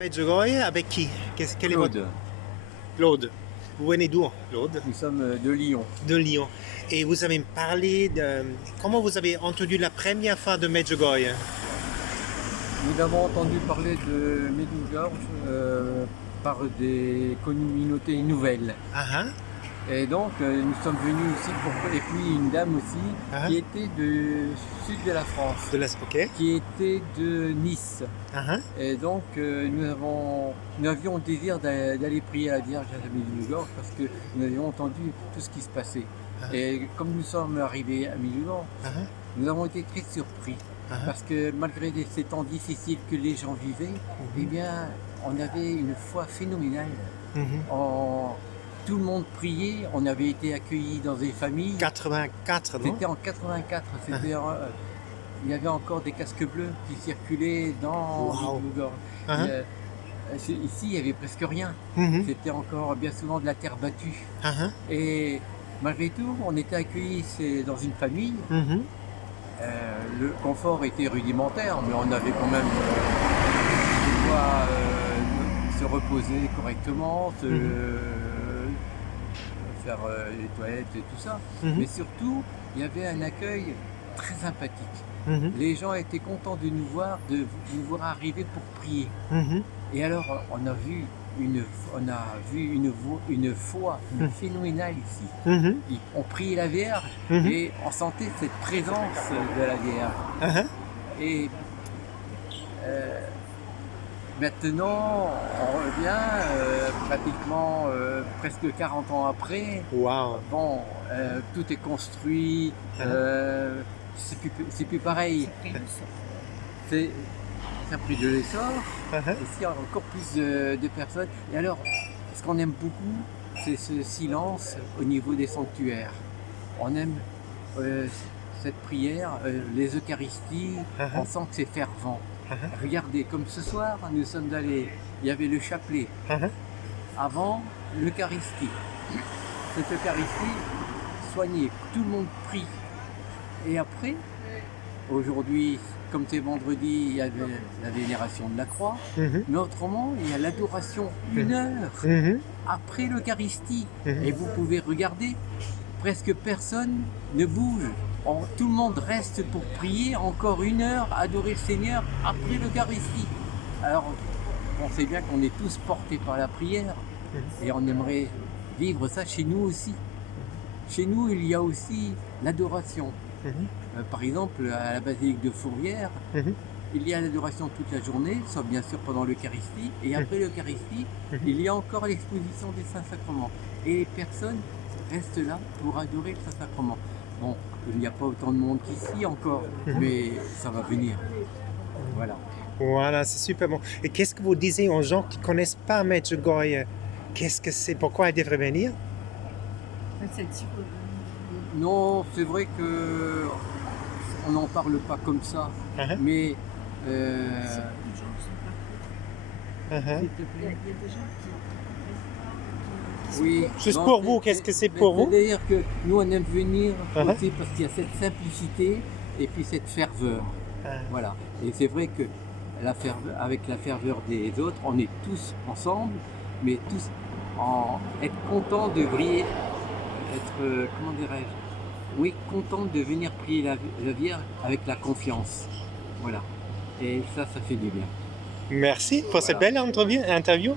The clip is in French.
Medjugorje, avec qui? Quel est votre... Claude, Claude. Vous venez d'où, Claude? nous sommes de Lyon. De Lyon. Et vous avez parlé de... Comment vous avez entendu la première fois de Medjugorje? Nous avons entendu parler de Medjugorje par des communautés nouvelles. Ah, ah, Et donc nous sommes venus aussi et puis une dame aussi Ah. qui était du sud de la France, ok. qui était de Nice. Ah, ah, Et donc nous avions le désir d'aller prier à la Vierge à Medjugorje parce que nous avions entendu tout ce qui se passait. Ah. Et comme nous sommes arrivés à Medjugorje, ah, nous avons été très surpris. ah, Parce que malgré ces temps difficiles que les gens vivaient, eh bien, on avait une foi phénoménale. mhm. Tout le monde priait, on avait été accueillis dans des familles. 84, non? C'était en 84, il y avait encore des casques bleus qui circulaient dans Wow. Medjugorje. Ah, ah, Ici, il n'y avait presque rien. mhm. C'était encore bien souvent de la terre battue. Ah, ah, Et malgré tout, on était accueillis dans une famille. mhm. Le confort était rudimentaire, mais on avait quand même de quoi se reposer correctement, faire les toilettes et tout ça. Mhm. Mais surtout, il y avait un accueil très sympathique. Mhm. Les gens étaient contents de nous voir arriver pour prier. Mhm. Et alors, on a vu une foi phénoménale ici. Mhm. On priait la Vierge Mhm. et on sentait cette présence de la Vierge. Ah, ah, Et maintenant, on revient pratiquement presque 40 ans après. wow. Bon, tout est construit, c'est plus pareil. Ça a pris de l'essor. Ah, ah, Ici, il y a encore plus de personnes. Et alors, ce qu'on aime beaucoup, c'est ce silence au niveau des sanctuaires. On aime cette prière, les Eucharisties, Ah, ah. on sent que c'est fervent. Ah, ah. Regardez, comme ce soir, nous sommes allés, il y avait le chapelet. Ah, ah. Avant, l'Eucharistie. Cette Eucharistie soignée, tout le monde prie. Et après, aujourd'hui, comme c'est vendredi, il y avait la vénération de la croix. Mhm. Mais autrement, il y a l'adoration 1 heure Mhm. après l'Eucharistie. Mhm. Et vous pouvez regarder, presque personne ne bouge. Tout le monde reste pour prier encore 1 heure, adorer le Seigneur après l'Eucharistie. Alors, on sait bien qu'on est tous portés par la prière et on aimerait vivre ça chez nous aussi. Chez nous, il y a aussi l'adoration. Mhm. Par exemple, à la basilique de Fourvière, Mhm. il y a l'adoration toute la journée, sauf bien sûr pendant l'Eucharistie. Et après l'Eucharistie, il y a encore l'exposition des Saints-Sacrements. Et les personnes restent là pour adorer le Saint-Sacrement. Bon, il n'y a pas autant de monde qu'ici encore, mais ça va venir. Voilà. Voilà, c'est super bon. Et qu'est-ce que vous disiez aux gens qui ne connaissent pas Medjugorje? Qu'est-ce que c'est? Pourquoi ils devraient venir? Non, c'est vrai que on n'en parle pas comme ça, Ah, ah. mais Ah, ah. oui. Juste non, pour vous, qu'est-ce que c'est pour vous? C'est-à-dire que nous, on aime venir Uh-huh. aussi parce qu'il y a cette simplicité et puis cette ferveur. Ah. Voilà. Et c'est vrai que avec la ferveur des autres, on est tous ensemble, mais tous être contents de briller, comment dirais-je, oui, contents de venir prier la Vierge avec la confiance. Voilà. Et ça fait du bien. Merci pour cette belle interview.